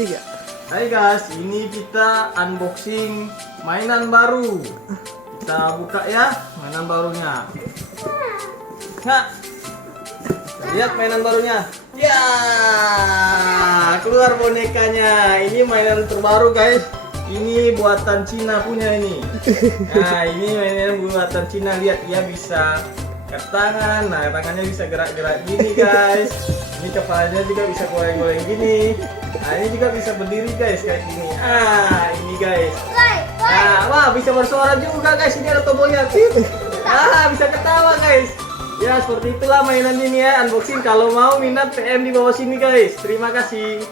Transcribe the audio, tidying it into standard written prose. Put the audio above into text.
3. Hai guys, ini kita unboxing mainan baru. Kita buka ya mainan barunya. Nah, lihat mainan barunya. Ya, keluar bonekanya. Ini mainan terbaru guys. Ini buatan Cina punya ini. Nah, ini mainan buatan Cina. Lihat, dia bisa ke tangan. Nah, tangannya bisa gerak-gerak gini guys. Ini kepalanya juga bisa goreng-goreng gini. Nah, ini juga bisa berdiri guys kayak gini. Ah, ini guys. Nah, wah, bisa bersuara juga guys. Ini ada tombolnya. Ah, bisa ketawa guys. Ya, seperti itulah mainan ini ya, unboxing. Kalau mau minat PM di bawah sini guys. Terima kasih.